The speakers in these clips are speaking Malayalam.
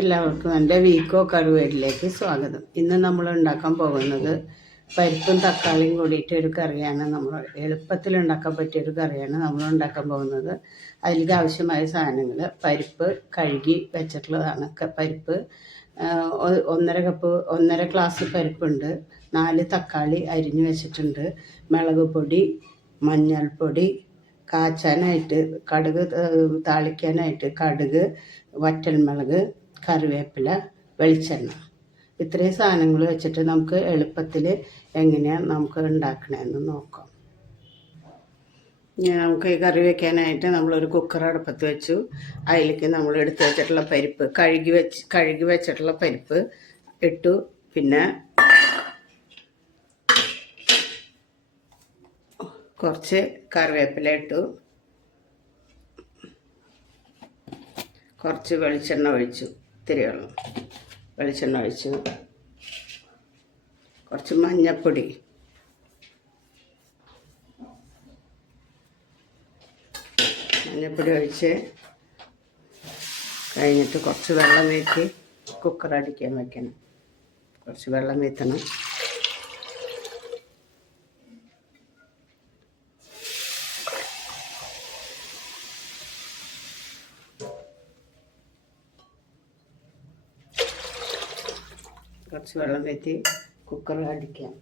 എല്ലാവർക്കും എൻ്റെ വീക്കോ കറിവേടിലേക്ക് സ്വാഗതം. ഇന്ന് നമ്മൾ ഉണ്ടാക്കാൻ പോകുന്നത് പരിപ്പും തക്കാളിയും കൂടിയിട്ട് ഒരു കറിയാണ്. നമ്മൾ എളുപ്പത്തിൽ ഉണ്ടാക്കാൻ പറ്റിയൊരു കറിയാണ് നമ്മൾ ഉണ്ടാക്കാൻ പോകുന്നത്. അതിലേക്ക് ആവശ്യമായ സാധനങ്ങൾ: പരിപ്പ് കഴുകി വെച്ചിട്ടുള്ളതാണ്. പരിപ്പ് 1.5 ഗ്ലാസ് പരിപ്പുണ്ട്. 4 തക്കാളി അരിഞ്ഞു വെച്ചിട്ടുണ്ട്. മുളക് പൊടി, മഞ്ഞൾപ്പൊടി, കാച്ചാനായിട്ട് കടുക്, താളിക്കാനായിട്ട് കടുക്, വറ്റൽമുളക്, കറിവേപ്പില, വെളിച്ചെണ്ണ. ഇത്രയും സാധനങ്ങൾ വെച്ചിട്ട് നമുക്ക് എളുപ്പത്തിൽ എങ്ങനെയാണ് നമുക്ക് ഉണ്ടാക്കണമെന്ന് നോക്കാം. നമുക്ക് ഈ കറി വയ്ക്കാനായിട്ട് നമ്മളൊരു കുക്കർ അടുപ്പത്ത് വെച്ചു. അതിലേക്ക് നമ്മൾ എടുത്ത് വെച്ചിട്ടുള്ള പരിപ്പ് കഴുകി വെച്ചിട്ടുള്ള പരിപ്പ് ഇട്ടു. പിന്നെ കുറച്ച് കറിവേപ്പില ഇട്ടു. കുറച്ച് വെളിച്ചെണ്ണ ഒഴിച്ചു. ഇത്തിരി വെളിച്ചെണ്ണ ഒഴിച്ചു. കുറച്ച് മഞ്ഞൾപ്പൊടി, ഒഴിച്ച് കഴിഞ്ഞിട്ട് കുറച്ച് വെള്ളം വീത്തി കുക്കർ അടിക്കാൻ വയ്ക്കണം. കുറച്ച് വെള്ളം വീത്തണം. കുറച്ച് വെള്ളം വെറ്റി കുക്കറിൽ അടിക്കാം.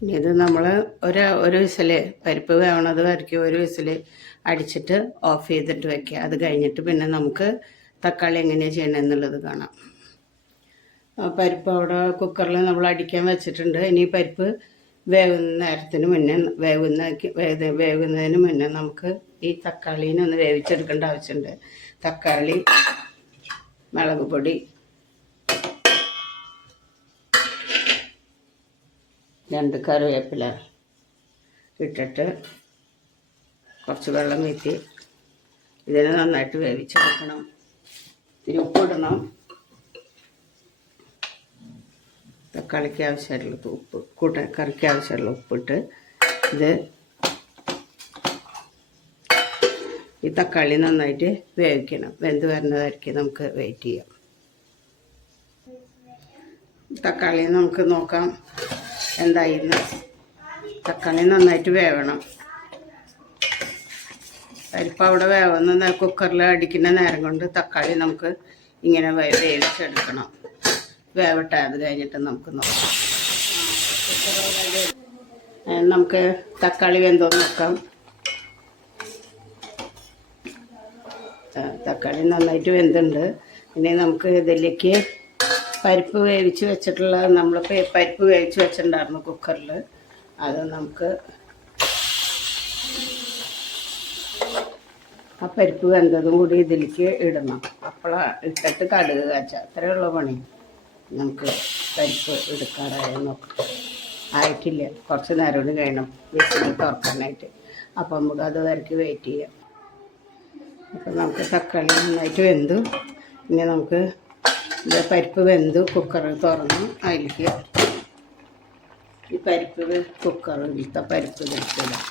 ഇനി ഇത് നമ്മൾ ഒരു വിസിൽ, പരിപ്പ് വേവണത് വരയ്ക്കും ഒരു വിസിൽ അടിച്ചിട്ട് ഓഫ് ചെയ്തിട്ട് വയ്ക്കുക. അത് കഴിഞ്ഞിട്ട് പിന്നെ നമുക്ക് തക്കാളി എങ്ങനെയാണ് ചെയ്യണമെന്നുള്ളത് കാണാം. പരിപ്പ് അവിടെ കുക്കറിൽ നമ്മൾ അടിക്കാൻ വെച്ചിട്ടുണ്ട്. ഇനി പരിപ്പ് വേവുന്നതിന് മുന്നേ നമുക്ക് ഈ തക്കാളീനെ ഒന്ന് വേവിച്ചെടുക്കേണ്ട ആവശ്യമുണ്ട്. തക്കാളി, മുളക് പൊടി, 2 കറിവേപ്പില ഇട്ടിട്ട് കുറച്ച് വെള്ളം വീത്തി ഇതിനെ നന്നായിട്ട് വേവിച്ചെടുക്കണം. ഇത്തിരി ഉപ്പിടണം. തക്കാളിക്ക് ആവശ്യമായിട്ടുള്ള ഉപ്പ്, കറിക്ക് ആവശ്യമുള്ള ഉപ്പിട്ട് ഈ തക്കാളി നന്നായിട്ട് വേവിക്കണം. വെന്ത് വരുന്നതായിരിക്കും നമുക്ക് വെയിറ്റ് ചെയ്യാം. തക്കാളി നമുക്ക് നോക്കാം എന്തായിരുന്നു. തക്കാളി നന്നായിട്ട് വേവണം. പരിപ്പ് അവിടെ വേവുന്ന കുക്കറിൽ അടിക്കുന്ന നേരം കൊണ്ട് തക്കാളി നമുക്ക് ഇങ്ങനെ വേവിച്ചെടുക്കണം. വേവട്ടെ. അത് കഴിഞ്ഞിട്ട് നമുക്ക് നോക്കാം. നമുക്ക് തക്കാളി വെന്തോന്ന് നോക്കാം. തക്കാളി നന്നായിട്ട് വെന്തുണ്ട്. ഇനി നമുക്ക് ഇതിലേക്ക് പരിപ്പ് വേവിച്ച് വെച്ചിട്ടുള്ള പരിപ്പ് വേവിച്ച് വെച്ചിട്ടുണ്ടായിരുന്നു കുക്കറിൽ. അത് നമുക്ക് ആ പരിപ്പ് വെന്തതും കൂടി ഇതിലേക്ക് ഇടണം. അപ്പോൾ ഇട്ടിട്ട് കടുക് കാച്ച. അത്രയുള്ള പണി. നമുക്ക് പരിപ്പ് എടുക്കാറായി നോക്കാം. ആയിട്ടില്ല, കുറച്ച് നേരം കൂടി കഴിയണം വിസിൽ തുറക്കാനായിട്ട്. അപ്പം നമുക്ക് അത് വരയ്ക്ക് വെയിറ്റ് ചെയ്യാം. അപ്പം നമുക്ക് തക്കാളി നന്നായിട്ട് വെന്തു. ഇനി നമുക്ക് പരിപ്പ് വെന്തു. കുക്കർ തുറന്നു. അതിലേക്ക് ഈ കുക്കറിലത്തെ പരിപ്പ് വെച്ചിടാം.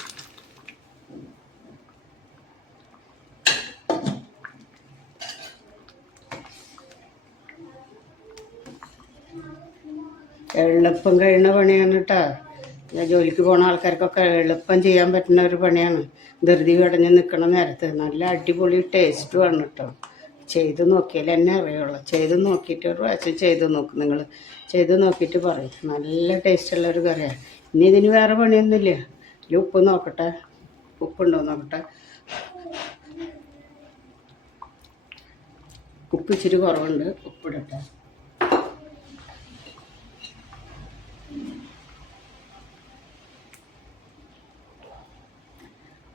എളുപ്പം കഴിയുന്ന പണിയാണ് കേട്ടോ. ജോലിക്ക് പോണ ആൾക്കാർക്കൊക്കെ എളുപ്പം ചെയ്യാൻ പറ്റുന്ന ഒരു പണിയാണ്. ധൃതി കടഞ്ഞ് നിൽക്കണ നേരത്ത് നല്ല അടിപൊളി ടേസ്റ്റുമാണ് കേട്ടോ. ചെയ്ത് നോക്കിയാൽ എന്നെ അറിയുള്ളൂ. ചെയ്ത് നോക്കിയിട്ട് ഒരു പ്രാവശ്യം ചെയ്ത് നോക്കും. നിങ്ങൾ ചെയ്ത് നോക്കിയിട്ട് പറയും. നല്ല ടേസ്റ്റുള്ളൊരു കറിയാണ്. ഇനി ഇതിന് വേറെ പണിയൊന്നുമില്ല. ഇതിൽ ഉപ്പ് നോക്കട്ടെ, ഉപ്പുണ്ടോ നോക്കട്ടെ. ഉപ്പ് ഇച്ചിരി കുറവുണ്ട്. ഉപ്പിടട്ടെ.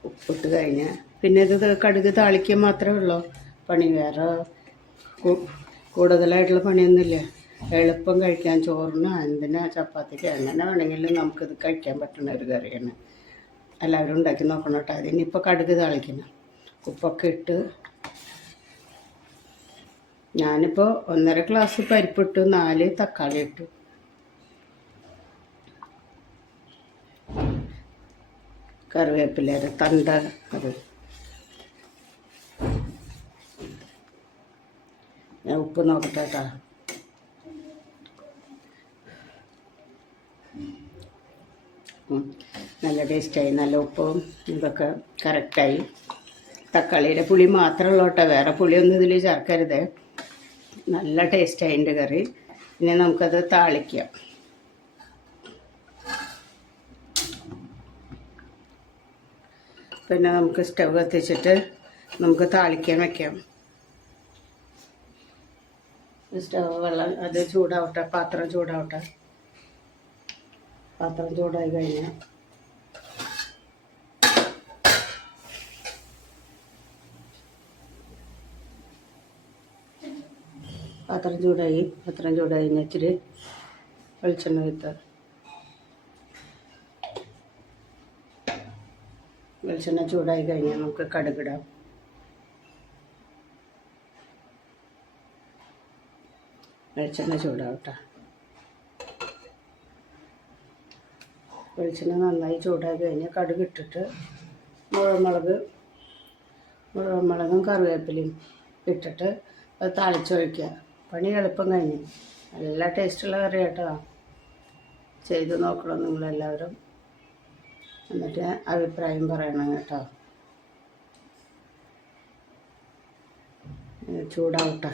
ഉപ്പിട്ട് കഴിഞ്ഞാൽ പിന്നെ ഇത് കടുക് താളിക്കാൻ മാത്രമേ ഉള്ളൂ പണി. വേറെ കൂടുതലായിട്ടുള്ള പണിയൊന്നുമില്ല. എളുപ്പം കഴിക്കാൻ, ചോറിന്, എന്തിനാ, ചപ്പാത്തിക്ക്, എങ്ങനെ വേണമെങ്കിലും നമുക്കിത് കഴിക്കാൻ പറ്റുന്ന ഒരു കറിയാണ്. എല്ലാവരും ഉണ്ടാക്കി നോക്കണം കേട്ടോ. അതിനിപ്പോൾ കടുക് താളിക്കണം. ഉപ്പൊക്കെ ഇട്ട് ഞാനിപ്പോൾ 1.5 ഗ്ലാസ് പരിപ്പിട്ടു, 4 തക്കാളി ഇട്ടു. കറിവേപ്പില തണ്ട അത്. ഞാൻ ഉപ്പ് നോക്കട്ടെ കേട്ടോ. നല്ല ടേസ്റ്റായി, നല്ല ഉപ്പും ഇതൊക്കെ കറക്റ്റായി. തക്കാളിയുടെ പുളി മാത്രമുള്ള കേട്ടോ, വേറെ പുളിയൊന്നും ഇതിൽ ചേർക്കരുത്. നല്ല ടേസ്റ്റായിട്ടുണ്ട് കറി. ഇനി നമുക്കത് താളിക്കാം. പിന്നെ നമുക്ക് സ്റ്റവ് കത്തിച്ചിട്ട് നമുക്ക് താളിക്കാൻ വയ്ക്കാം. സ്റ്റവ് വെള്ളം അത് ചൂടാവട്ടെ, പാത്രം ചൂടാവട്ടെ. പാത്രം ചൂടായി കഴിഞ്ഞാൽ പാത്രം ചൂടായി കഴിഞ്ഞാൽ ഇച്ചിരി വെളിച്ചെണ്ണ ഒഴിക്കുക. വെളിച്ചെണ്ണ ചൂടായി കഴിഞ്ഞാൽ നമുക്ക് കടുകിടാം. വെളിച്ചെണ്ണ ചൂടാവട്ടെ. വെളിച്ചെണ്ണ നന്നായി ചൂടായി കഴിഞ്ഞാൽ കടുക് ഇട്ടിട്ട് മുളകും കറിവേപ്പിലയും ഇട്ടിട്ട് അത് താളിച്ചൊഴിക്കുക. പണി എളുപ്പം കഴിഞ്ഞു. നല്ല ടേസ്റ്റുള്ള കറി കേട്ടോ. ചെയ്ത് നോക്കണം നിങ്ങളെല്ലാവരും. എന്നിട്ട് അഭിപ്രായം പറയണം കേട്ടോ. ചൂടാവട്ടെ,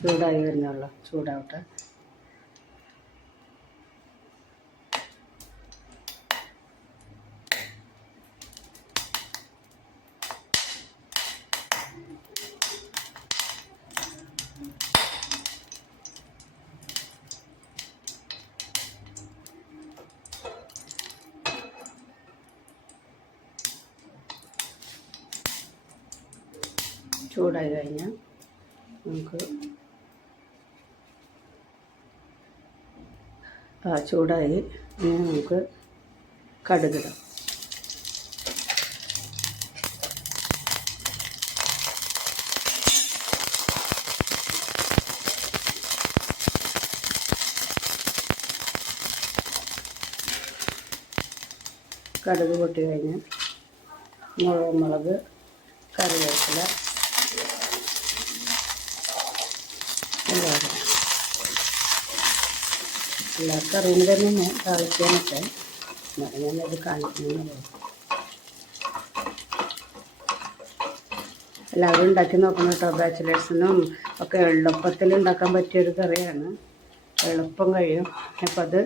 ചൂടായി വരുന്നുള്ളൂ. ചൂടാവട്ടെ. ചൂടായി കഴിഞ്ഞാൽ നമുക്ക് ചൂടായി ഇനി നമുക്ക് കടുകിടാം. കടുക് പൊട്ടി കഴിഞ്ഞാൽ മുളക് കറിവേപ്പില എല്ലാവർക്കും അറിയുന്നത് തന്നെ താളിക്കാനൊക്കെ. ഞാനത് കാണിക്കുന്നത് എല്ലാവരും ഉണ്ടാക്കി നോക്കണം കേട്ടോ. ബാച്ചിലേഴ്സിനും ഒക്കെ എളുപ്പത്തിൽ ഉണ്ടാക്കാൻ പറ്റിയൊരു കറിയാണ്. എളുപ്പം കഴിയും. അപ്പം അത്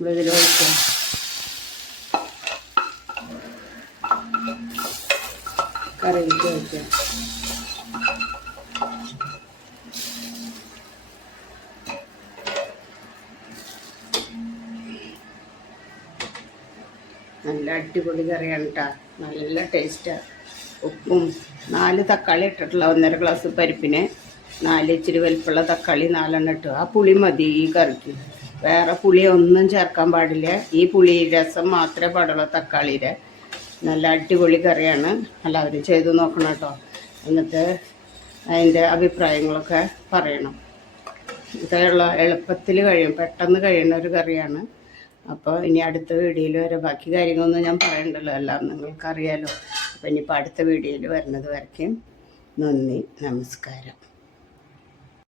നമ്മളിതിൽ ഒഴിക്കാം. കറിയിലേക്ക് ഒഴിക്കാം. നല്ല അടിപൊളി കറിയാണ് കേട്ടോ. നല്ല ടേസ്റ്റാണ്. ഉപ്പും 4 തക്കാളി ഇട്ടിട്ടുള്ള 1.5 ഗ്ലാസ് പരിപ്പിന് 4 ഇച്ചിരി വലിപ്പമുള്ള തക്കാളി 4 ഇട്ടു. ആ പുളി മതി ഈ കറിക്ക്. വേറെ പുളി ഒന്നും ചേർക്കാൻ പാടില്ല. ഈ പുളി രസം മാത്രമേ പാടുള്ളൂ തക്കാളിയുടെ. നല്ല അടിപൊളി കറിയാണ്. എല്ലാവരും ചെയ്ത് നോക്കണം കേട്ടോ. എന്നിട്ട് അതിൻ്റെ അഭിപ്രായങ്ങളൊക്കെ പറയണം. ഇതുള്ള എളുപ്പത്തിൽ കഴിയും, പെട്ടെന്ന് കഴിയുന്ന ഒരു കറിയാണ്. അപ്പോൾ ഇനി അടുത്ത വീഡിയോയിൽ വരെ ബാക്കി കാര്യങ്ങളൊന്നും ഞാൻ പറയണ്ടല്ലോ, എല്ലാം നിങ്ങൾക്കറിയാലോ. അപ്പോൾ ഇനിയിപ്പോൾ അടുത്ത വീഡിയോയിൽ വരുന്നത് വരയ്ക്കും. നന്ദി, നമസ്കാരം.